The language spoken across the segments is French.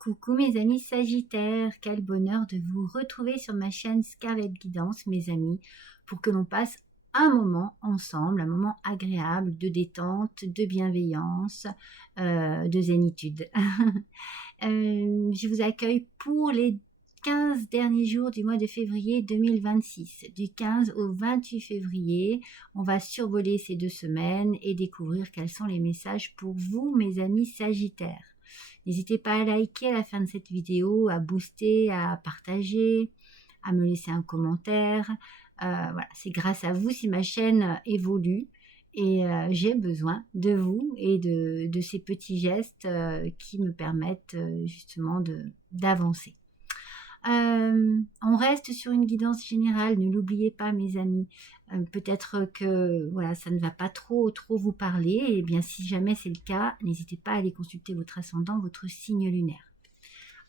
Coucou mes amis Sagittaires, quel bonheur de vous retrouver sur ma chaîne Scarlett Guidance mes amis, pour que l'on passe un moment ensemble, un moment agréable de détente, de bienveillance, de zénitude. Je vous accueille pour les 15 derniers jours du mois de février 2026. Du 15 au 28 février, on va survoler ces 2 semaines et découvrir quels sont les messages pour vous mes amis Sagittaires. N'hésitez pas à liker à la fin de cette vidéo, à booster, à partager, à me laisser un commentaire. Voilà, c'est grâce à vous si ma chaîne évolue et j'ai besoin de vous et de ces petits gestes qui me permettent justement d'avancer. On reste sur une guidance générale, ne l'oubliez pas mes amis. Peut-être que voilà, ça ne va pas trop vous parler, et bien si jamais c'est le cas, n'hésitez pas à aller consulter votre ascendant, votre signe lunaire.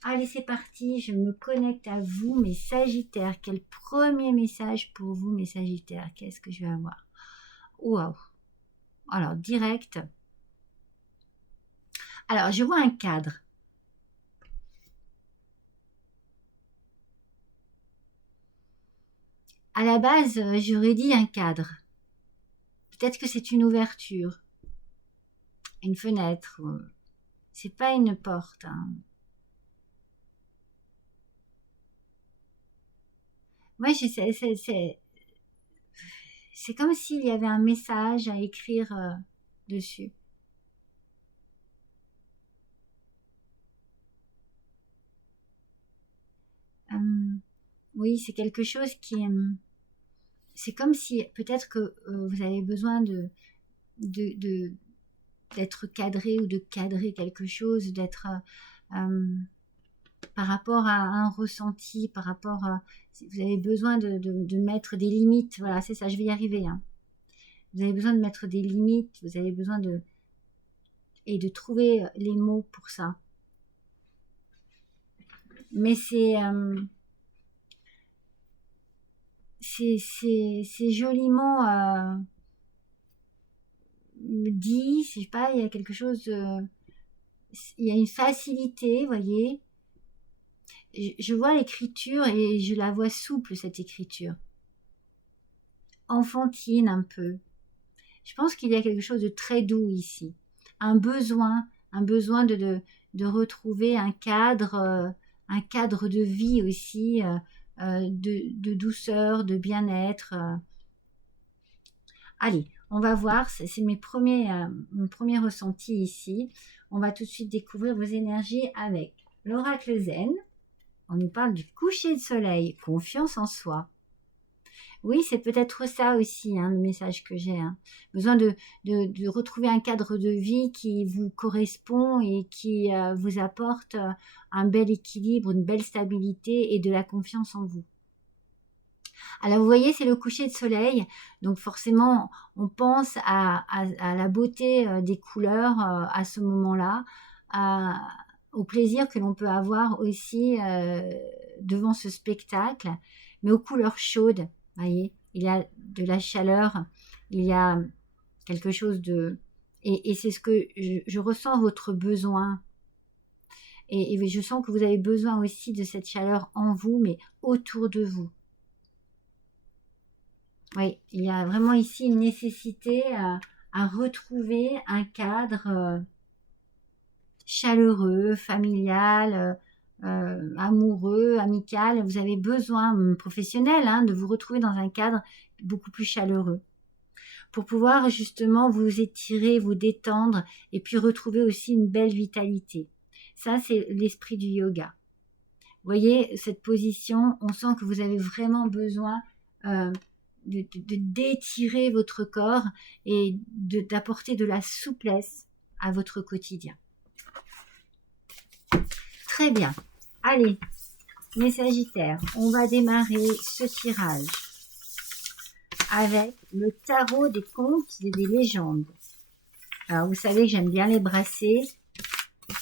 Allez, c'est parti, je me connecte à vous mes Sagittaires. Quel premier message pour vous mes Sagittaires? Qu'est-ce que je vais avoir? Waouh! Alors direct. Alors je vois un cadre. À la base, j'aurais dit un cadre. Peut-être que c'est une ouverture, une fenêtre. C'est pas une porte. Hein. Moi, c'est comme s'il y avait un message à écrire dessus. Oui, c'est quelque chose qui... c'est comme si peut-être que vous avez besoin d'être cadré ou de cadrer quelque chose, d'être par rapport à un ressenti, par rapport à... Vous avez besoin de mettre des limites. Voilà, c'est ça, je vais y arriver. Hein. Vous avez besoin de mettre des limites, vous avez besoin de... et de trouver les mots pour ça. Mais c'est joliment dit, je sais pas, il y a quelque chose, il y a une facilité, vous voyez. Je vois l'écriture et je la vois souple, cette écriture. Enfantine un peu. Je pense qu'il y a quelque chose de très doux ici. Un besoin de retrouver un cadre de vie aussi, de douceur, de bien-être. Allez, on va voir, c'est mon premier ressenti ici. On va tout de suite découvrir vos énergies avec l'oracle Zen. On nous parle du coucher de soleil, confiance en soi. Oui, c'est peut-être ça aussi, hein, le message que j'ai. Hein. Besoin de retrouver un cadre de vie qui vous correspond et qui vous apporte un bel équilibre, une belle stabilité et de la confiance en vous. Alors vous voyez, c'est le coucher de soleil, donc forcément on pense à la beauté des couleurs à ce moment-là, au plaisir que l'on peut avoir aussi devant ce spectacle, mais aux couleurs chaudes, vous voyez, il y a de la chaleur, il y a quelque chose de... Et c'est ce que je ressens votre besoin. Et je sens que vous avez besoin aussi de cette chaleur en vous, mais autour de vous. Oui, il y a vraiment ici une nécessité à retrouver un cadre chaleureux, familial, amoureux, amical. Vous avez besoin, professionnel, hein, de vous retrouver dans un cadre beaucoup plus chaleureux pour pouvoir justement vous étirer, vous détendre et puis retrouver aussi une belle vitalité. Ça, c'est l'esprit du yoga. Vous voyez, cette position, on sent que vous avez vraiment besoin d'étirer votre corps et d'apporter de la souplesse à votre quotidien. Très bien. Allez, mes Sagittaires, on va démarrer ce tirage avec le tarot des contes et des légendes. Alors, vous savez que j'aime bien les brasser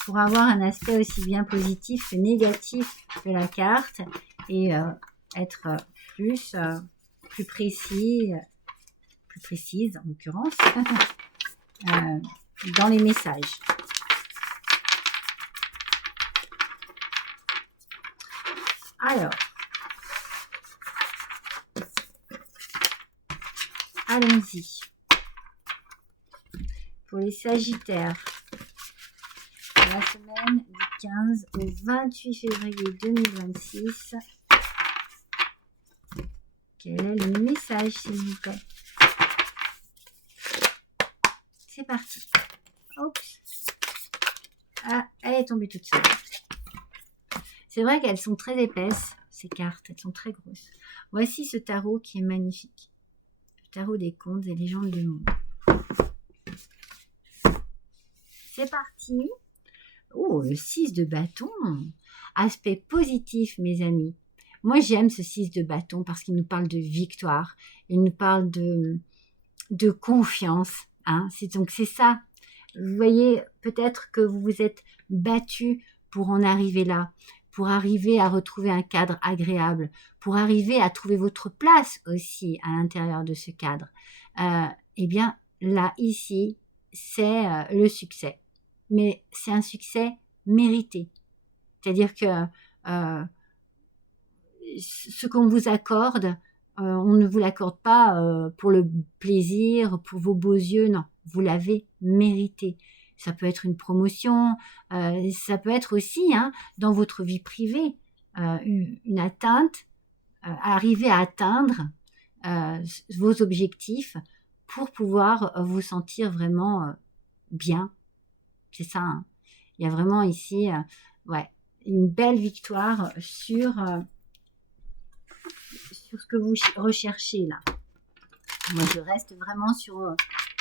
pour avoir un aspect aussi bien positif que négatif de la carte et être plus précise en l'occurrence, dans les messages. Alors, allons-y. Pour les Sagittaires, la semaine du 15 au 28 février 2026, quel est le message, s'il vous plaît? C'est parti. Oups. Ah, elle est tombée toute seule. C'est vrai qu'elles sont très épaisses, ces cartes, elles sont très grosses. Voici ce tarot qui est magnifique. Le tarot des contes et légendes du monde. C'est parti. Oh, le 6 de bâton. Aspect positif, mes amis. Moi, j'aime ce 6 de bâton parce qu'il nous parle de victoire. Il nous parle de confiance. Hein. Donc, c'est ça. Vous voyez, peut-être que vous vous êtes battu pour en arriver là, pour arriver à retrouver un cadre agréable, pour arriver à trouver votre place aussi à l'intérieur de ce cadre. Eh bien, là, ici, c'est le succès. Mais c'est un succès mérité. C'est-à-dire que ce qu'on vous accorde, on ne vous l'accorde pas pour le plaisir, pour vos beaux yeux, non. Vous l'avez mérité. Ça peut être une promotion, ça peut être aussi dans votre vie privée, une atteinte, arriver à atteindre vos objectifs pour pouvoir vous sentir vraiment bien. C'est ça. Hein. Il y a vraiment ici une belle victoire sur ce que vous recherchez là. Moi, je reste vraiment sur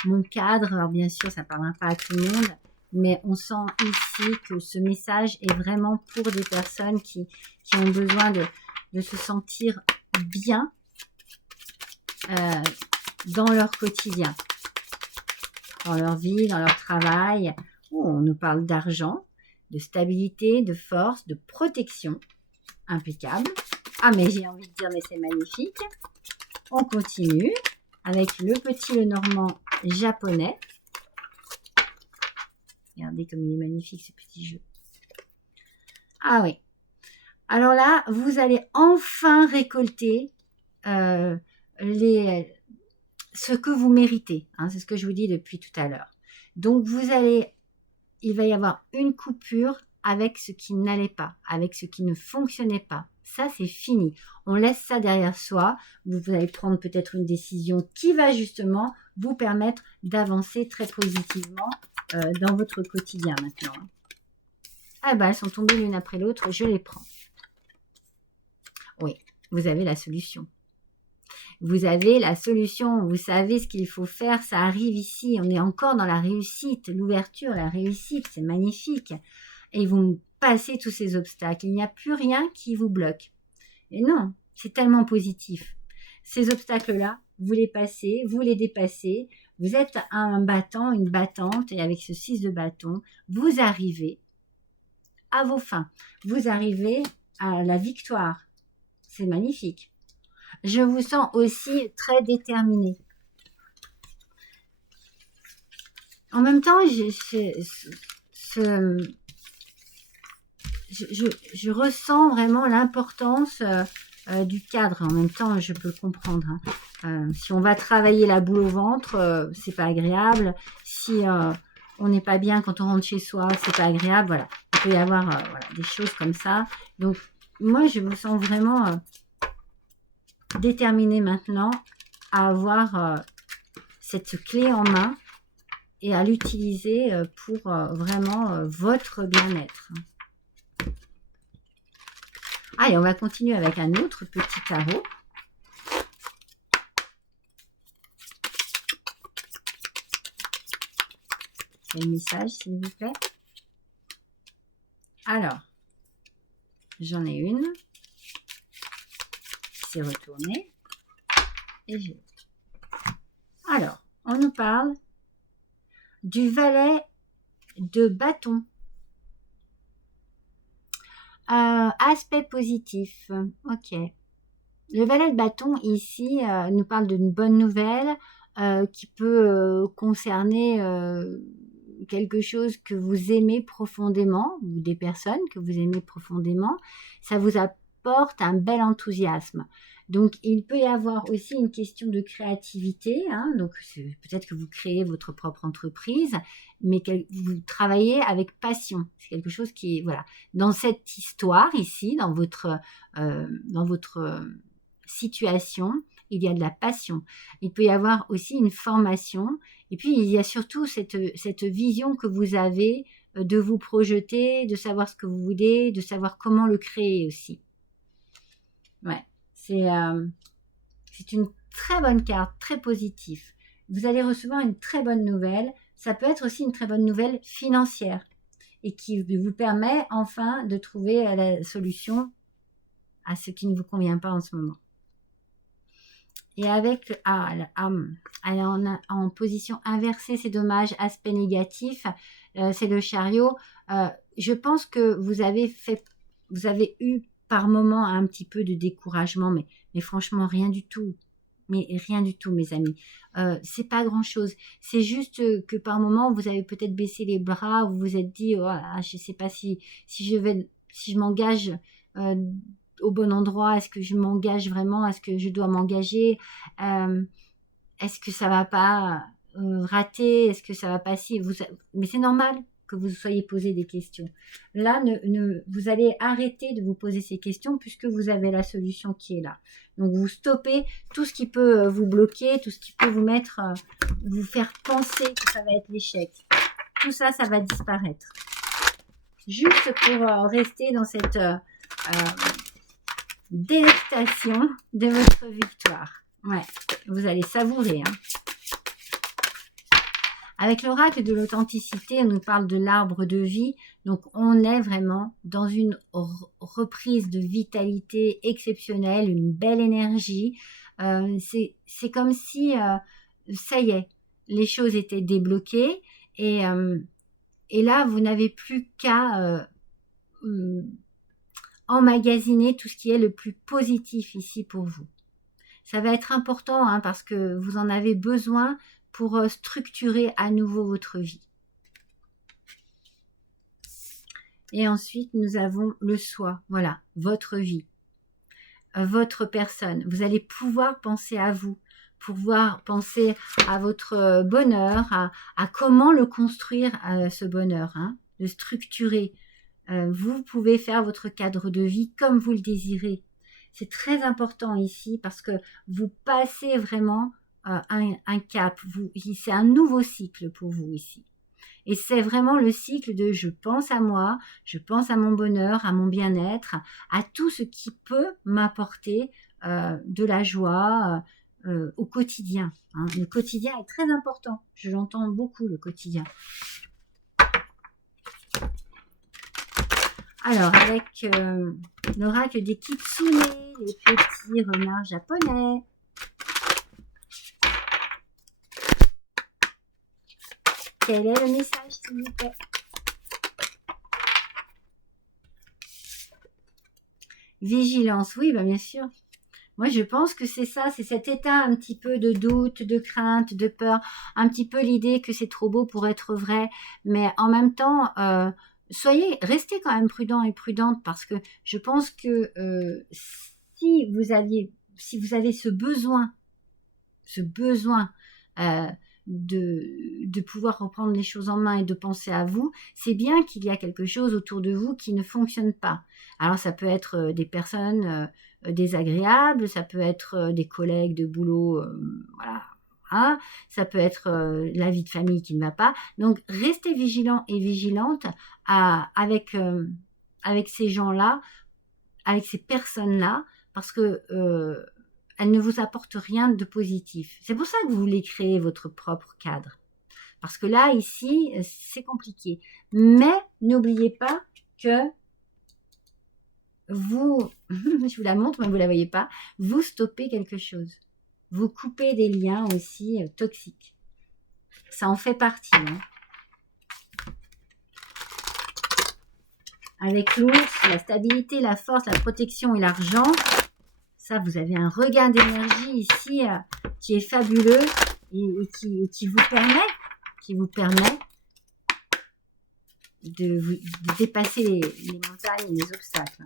mon cadre. Alors, bien sûr, ça ne parlera pas à tout le monde, mais on sent ici que ce message est vraiment pour des personnes qui ont besoin de se sentir bien dans leur quotidien, dans leur vie, dans leur travail. On nous parle d'argent, de stabilité, de force, de protection. Impeccable. Ah, mais j'ai envie de dire, mais c'est magnifique. On continue avec le petit Lenormand japonais. Regardez comme il est magnifique ce petit jeu. Ah oui. Alors là, vous allez enfin récolter ce que vous méritez. Hein, c'est ce que je vous dis depuis tout à l'heure. Donc, il va y avoir une coupure avec ce qui n'allait pas, avec ce qui ne fonctionnait pas. Ça, c'est fini. On laisse ça derrière soi. Vous allez prendre peut-être une décision qui va justement vous permettre d'avancer très positivement dans votre quotidien maintenant. Ah ben, elles sont tombées l'une après l'autre. Je les prends. Oui, vous avez la solution. Vous avez la solution. Vous savez ce qu'il faut faire. Ça arrive ici. On est encore dans la réussite. L'ouverture, la réussite, c'est magnifique. Et vous passez tous ces obstacles. Il n'y a plus rien qui vous bloque. Et non, c'est tellement positif. Ces obstacles-là, vous les passez, vous les dépassez. Vous êtes un battant, une battante. Et avec ce 6 de bâton, vous arrivez à vos fins. Vous arrivez à la victoire. C'est magnifique. Je vous sens aussi très déterminée. En même temps, je ressens vraiment l'importance du cadre. En même temps, je peux le comprendre. Si on va travailler la boule au ventre, c'est pas agréable. Si on n'est pas bien quand on rentre chez soi, c'est pas agréable. Voilà, il peut y avoir des choses comme ça. Donc, moi, je me sens vraiment déterminée maintenant à avoir cette clé en main et à l'utiliser pour vraiment votre bien-être. Ah, et on va continuer avec un autre petit tarot. Quel message, s'il vous plaît? Alors, j'en ai une. C'est retourné. Et j'ai... Alors, on nous parle du valet de bâton. Aspect positif. Ok. Le valet de bâton, ici, nous parle d'une bonne nouvelle qui peut concerner quelque chose que vous aimez profondément, ou des personnes que vous aimez profondément. Ça vous a porte un bel enthousiasme. Donc, il peut y avoir aussi une question de créativité. Hein, donc, peut-être que vous créez votre propre entreprise, mais que vous travaillez avec passion. C'est quelque chose qui est, voilà, dans cette histoire ici, dans votre situation, il y a de la passion. Il peut y avoir aussi une formation. Et puis, il y a surtout cette vision que vous avez de vous projeter, de savoir ce que vous voulez, de savoir comment le créer aussi. Ouais, c'est une très bonne carte, très positive. Vous allez recevoir une très bonne nouvelle. Ça peut être aussi une très bonne nouvelle financière et qui vous permet enfin de trouver la solution à ce qui ne vous convient pas en ce moment. Et avec en position inversée, c'est dommage, aspect négatif, c'est le chariot. Je pense que vous avez eu par moment un petit peu de découragement, mais franchement rien du tout. Mais rien du tout, mes amis. C'est pas grand-chose. C'est juste que par moment, vous avez peut-être baissé les bras, vous vous êtes dit, oh, je sais pas si je m'engage au bon endroit, est-ce que je m'engage vraiment, est-ce que je dois m'engager, est-ce que ça va pas rater, est-ce que ça va pas si mais c'est normal que vous soyez posé des questions. Là, vous allez arrêter de vous poser ces questions puisque vous avez la solution qui est là. Donc, vous stoppez tout ce qui peut vous bloquer, tout ce qui peut vous faire penser que ça va être l'échec. Tout ça, ça va disparaître. Juste pour rester dans cette délectation de votre victoire. Ouais, vous allez savourer. Hein. Avec l'oracle de l'authenticité, on nous parle de l'arbre de vie. Donc, on est vraiment dans une reprise de vitalité exceptionnelle, une belle énergie. C'est comme si, ça y est, les choses étaient débloquées. Et là, vous n'avez plus qu'à emmagasiner tout ce qui est le plus positif ici pour vous. Ça va être important hein, parce que vous en avez besoin pour structurer à nouveau votre vie. Et ensuite, nous avons le soi. Voilà, votre vie, votre personne. Vous allez pouvoir penser à vous, pouvoir penser à votre bonheur, à comment le construire, ce bonheur, hein, le structurer. Vous pouvez faire votre cadre de vie comme vous le désirez. C'est très important ici parce que vous passez vraiment un cap. C'est un nouveau cycle pour vous ici. Et c'est vraiment le cycle de je pense à moi, je pense à mon bonheur, à mon bien-être, à tout ce qui peut m'apporter de la joie au quotidien. Hein. Le quotidien est très important. Je l'entends beaucoup, le quotidien. Alors, avec l'oracle des Kitsune, les petits renards japonais. Quel est le message, s'il vous plaît? Vigilance, oui, bien sûr. Moi, je pense que c'est ça, c'est cet état un petit peu de doute, de crainte, de peur, un petit peu l'idée que c'est trop beau pour être vrai, mais en même temps, restez quand même prudent et prudente parce que je pense que si vous avez ce besoin de pouvoir reprendre les choses en main et de penser à vous, c'est bien qu'il y a quelque chose autour de vous qui ne fonctionne pas. Alors ça peut être des personnes désagréables, ça peut être des collègues de boulot, voilà. Hein, ça peut être la vie de famille qui ne va pas. Donc, restez vigilant et vigilante avec ces gens-là, avec ces personnes-là, parce que elles ne vous apportent rien de positif. C'est pour ça que vous voulez créer votre propre cadre. Parce que là, ici, c'est compliqué. Mais n'oubliez pas que vous, je vous la montre, mais vous ne la voyez pas, vous stoppez quelque chose. Vous coupez des liens aussi toxiques. Ça en fait partie. Hein. Avec l'ours, la stabilité, la force, la protection et l'argent, ça, vous avez un regain d'énergie ici qui est fabuleux et qui vous permet de dépasser les montagnes et les obstacles.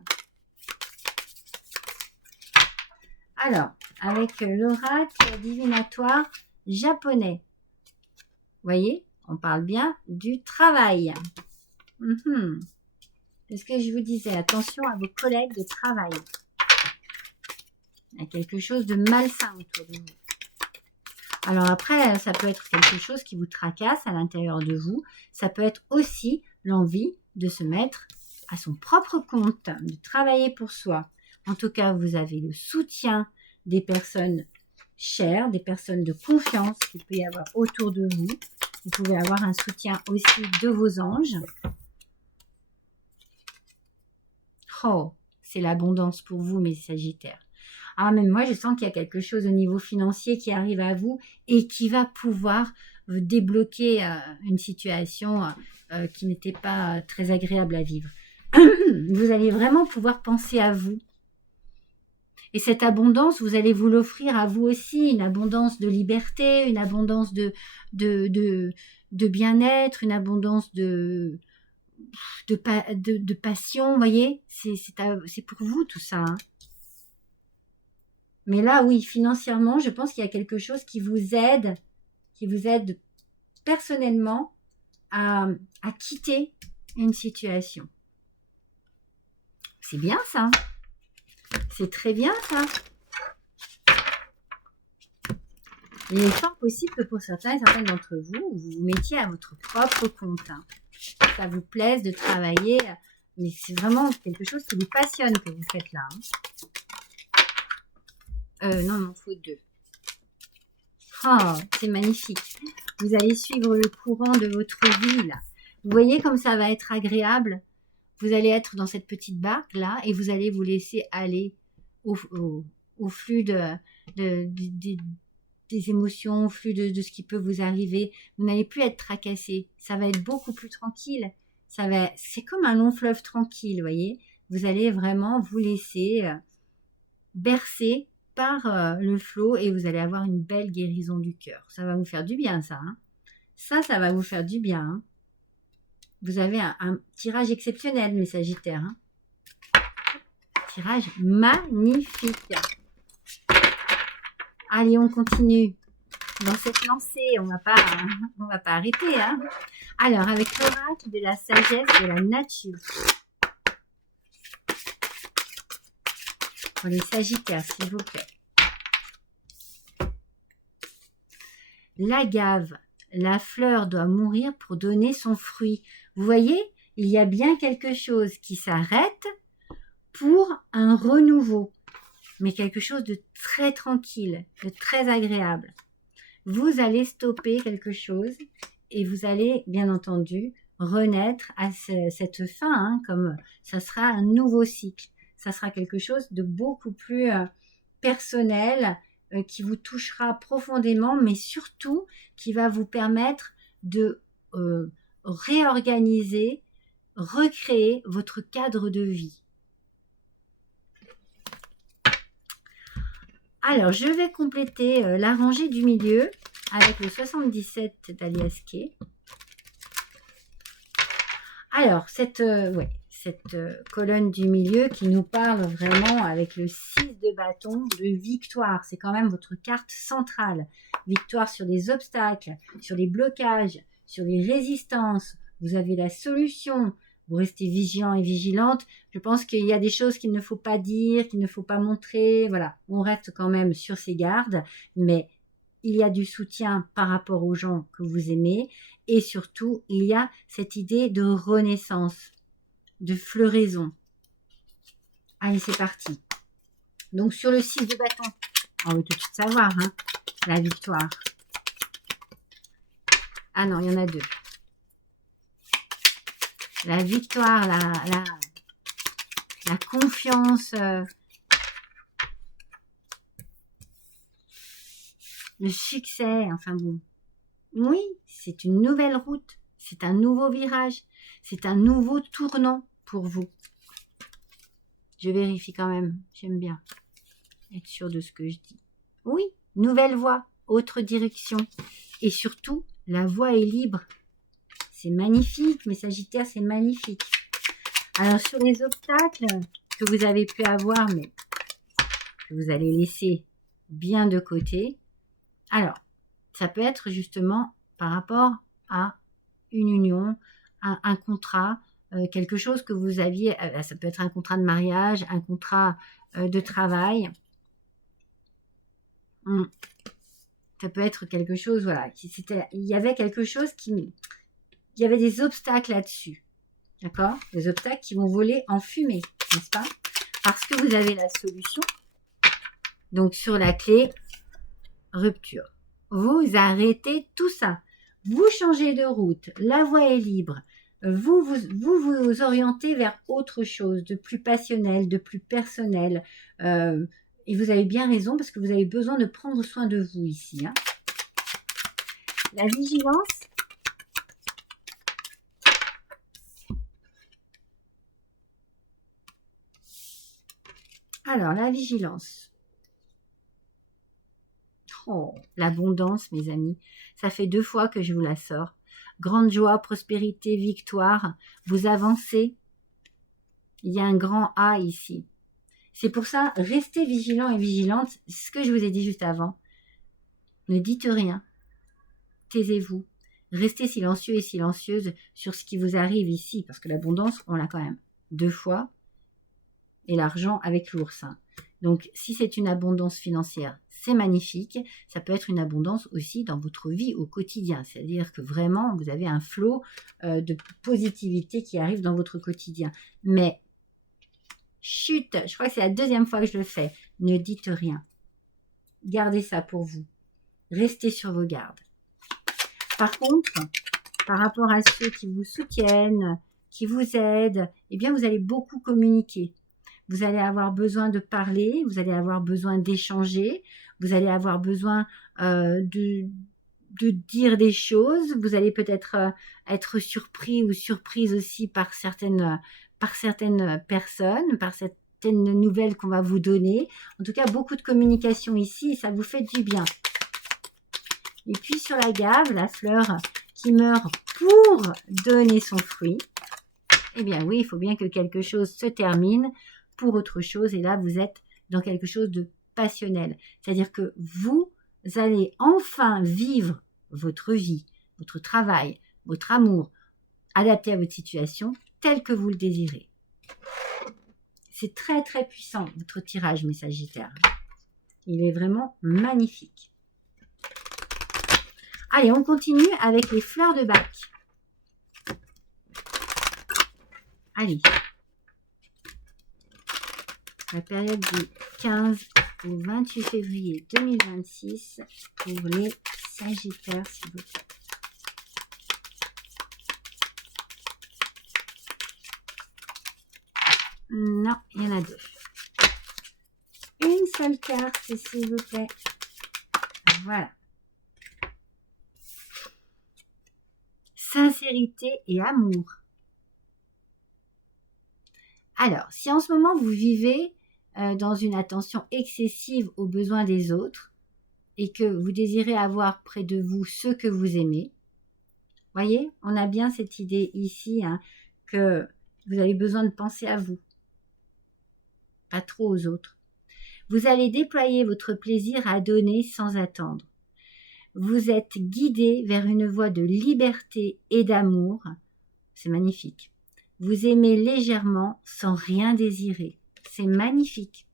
Alors, avec l'oracle divinatoire japonais. Vous voyez, on parle bien du travail. C'est ce que je vous disais. Attention à vos collègues de travail. Il y a quelque chose de malsain autour de vous. Alors après, ça peut être quelque chose qui vous tracasse à l'intérieur de vous. Ça peut être aussi l'envie de se mettre à son propre compte, de travailler pour soi. En tout cas, vous avez le soutien des personnes chères, des personnes de confiance qu'il peut y avoir autour de vous. Vous pouvez avoir un soutien aussi de vos anges. Oh, c'est l'abondance pour vous, mes Sagittaires. Ah, mais moi, je sens qu'il y a quelque chose au niveau financier qui arrive à vous et qui va pouvoir débloquer une situation qui n'était pas très agréable à vivre. Vous allez vraiment pouvoir penser à vous. Et cette abondance, vous allez vous l'offrir à vous aussi, une abondance de liberté, une abondance de bien-être, une abondance de passion, vous voyez, c'est pour vous tout ça. Hein. Mais là, oui, financièrement, je pense qu'il y a quelque chose qui vous aide personnellement à quitter une situation. C'est bien ça. C'est très bien ça. Il est fort possible que pour certains et certaines d'entre vous, vous vous mettiez à votre propre compte. Hein. Ça vous plaise de travailler, mais c'est vraiment quelque chose qui vous passionne que vous faites là. Hein. Non, faut 2. Oh, c'est magnifique. Vous allez suivre le courant de votre vie là. Vous voyez comme ça va être agréable. Vous allez être dans cette petite barque là et vous allez vous laisser aller au flux des émotions, au flux de ce qui peut vous arriver. Vous n'allez plus être tracassé. Ça va être beaucoup plus tranquille. C'est comme un long fleuve tranquille, vous voyez. Vous allez vraiment vous laisser bercer par le flot et vous allez avoir une belle guérison du cœur. Ça va vous faire du bien, ça. Hein. Ça va vous faire du bien. Hein. Vous avez un tirage exceptionnel, mes Sagittaires. Hein. Tirage magnifique. Allez, on continue. Dans cette lancée, on va pas arrêter. Hein. Alors, avec l'oracle de la sagesse de la nature. Pour les Sagittaires, s'il vous plaît. L'agave, la fleur doit mourir pour donner son fruit. Vous voyez, il y a bien quelque chose qui s'arrête pour un renouveau, mais quelque chose de très tranquille, de très agréable. Vous allez stopper quelque chose et vous allez, bien entendu, renaître à cette fin, hein, comme ça sera un nouveau cycle. Ça sera quelque chose de beaucoup plus personnel, qui vous touchera profondément, mais surtout qui va vous permettre de réorganiser, recréer votre cadre de vie. Alors, je vais compléter la rangée du milieu avec le 77 d'Alias Kay. Alors, cette colonne du milieu qui nous parle vraiment avec le 6 de bâton de victoire. C'est quand même votre carte centrale. Victoire sur les obstacles, sur les blocages, sur les résistances. Vous avez la solution. Vous restez vigilant et vigilante. Je pense qu'il y a des choses qu'il ne faut pas dire, qu'il ne faut pas montrer. Voilà, on reste quand même sur ses gardes, mais il y a du soutien par rapport aux gens que vous aimez. Et surtout, il y a cette idée de renaissance, de floraison. Allez, c'est parti. Donc, sur le 6 de bâton, on veut tout de suite savoir, hein, la victoire. Ah non, il y en a 2. La victoire, la confiance, le succès, enfin bon. Oui, c'est une nouvelle route, c'est un nouveau virage, c'est un nouveau tournant pour vous. Je vérifie quand même, j'aime bien être sûre de ce que je dis. Oui, nouvelle voie, autre direction. Et surtout, la voie est libre. C'est magnifique, mes Sagittaires, c'est magnifique. Alors, sur les obstacles que vous avez pu avoir, mais que vous allez laisser bien de côté. Alors, ça peut être justement par rapport à une union, un contrat, quelque chose que vous aviez, ça peut être un contrat de mariage, un contrat de travail. Ça peut être quelque chose, voilà, il y avait quelque chose il y avait des obstacles là-dessus, d'accord? Des obstacles qui vont voler en fumée, n'est-ce pas? Parce que vous avez la solution. Donc, sur la clé, rupture. Vous arrêtez tout ça. Vous changez de route. La voie est libre. Vous orientez vers autre chose, de plus passionnel, de plus personnel. Et vous avez bien raison parce que vous avez besoin de prendre soin de vous ici. Hein. La vigilance. Alors, la vigilance. Oh, l'abondance, mes amis. Ça fait 2 fois que je vous la sors. Grande joie, prospérité, victoire. Vous avancez. Il y a un grand A ici. C'est pour ça, restez vigilant et vigilante. C'est ce que je vous ai dit juste avant. Ne dites rien. Taisez-vous. Restez silencieux et silencieuse sur ce qui vous arrive ici. Parce que l'abondance, on l'a quand même 2 fois. Et l'argent avec l'ours. Donc, si c'est une abondance financière, c'est magnifique. Ça peut être une abondance aussi dans votre vie au quotidien. C'est-à-dire que vraiment, vous avez un flot de positivité qui arrive dans votre quotidien. Mais, chut, je crois que c'est la 2e fois que je le fais. Ne dites rien. Gardez ça pour vous. Restez sur vos gardes. Par contre, par rapport à ceux qui vous soutiennent, qui vous aident, eh bien, vous allez beaucoup communiquer. Vous allez avoir besoin de parler, vous allez avoir besoin d'échanger, vous allez avoir besoin de dire des choses, vous allez peut-être être surpris ou surprise aussi par certaines personnes, par certaines nouvelles qu'on va vous donner. En tout cas, beaucoup de communication ici et ça vous fait du bien. Et puis sur la gave, la fleur qui meurt pour donner son fruit, eh bien oui, il faut bien que quelque chose se termine pour autre chose. Et là, vous êtes dans quelque chose de passionnel. C'est-à-dire que vous allez enfin vivre votre vie, votre travail, votre amour, adapté à votre situation, tel que vous le désirez. C'est très très puissant, votre tirage, mes Sagittaires. Il est vraiment magnifique. Allez, on continue avec les fleurs de bac. Allez. La période du 15 au 28 février 2026 pour les Sagittaires, s'il vous plaît. Non, il y en a 2. Une seule carte, s'il vous plaît. Voilà. Sincérité et amour. Alors, si en ce moment vous vivez dans une attention excessive aux besoins des autres et que vous désirez avoir près de vous ceux que vous aimez, voyez, on a bien cette idée ici que vous avez besoin de penser à vous, pas trop aux autres. Vous allez déployer votre plaisir à donner sans attendre. Vous êtes guidé vers une voie de liberté et d'amour. C'est magnifique. Vous aimez légèrement sans rien désirer. C'est magnifique.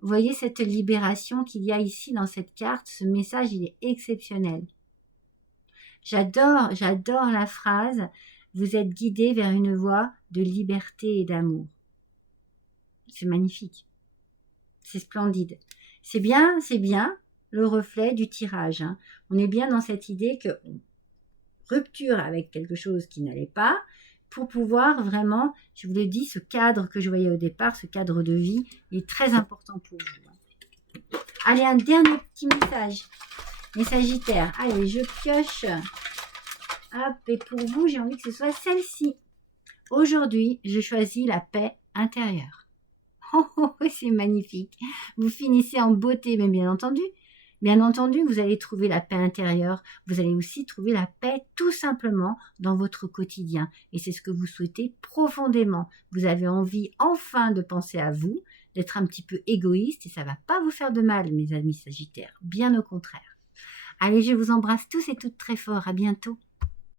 Vous voyez cette libération qu'il y a ici dans cette carte. Ce message, il est exceptionnel. J'adore la phrase « Vous êtes guidé vers une voie de liberté et d'amour ». C'est magnifique. C'est splendide. C'est bien le reflet du tirage. On est bien dans cette idée que rupture avec quelque chose qui n'allait pas, pour pouvoir vraiment, je vous l'ai dit, ce cadre que je voyais au départ, ce cadre de vie, est très important pour vous. Allez, un dernier petit message. Les Sagittaires, allez, je pioche. Hop, et pour vous, j'ai envie que ce soit celle-ci. Aujourd'hui, je choisis la paix intérieure. Oh, c'est magnifique. Vous finissez en beauté, mais bien entendu, vous allez trouver la paix intérieure. Vous allez aussi trouver la paix tout simplement dans votre quotidien. Et c'est ce que vous souhaitez profondément. Vous avez envie enfin de penser à vous, d'être un petit peu égoïste et ça va pas vous faire de mal, mes amis Sagittaires, bien au contraire. Allez, je vous embrasse tous et toutes très fort, à bientôt.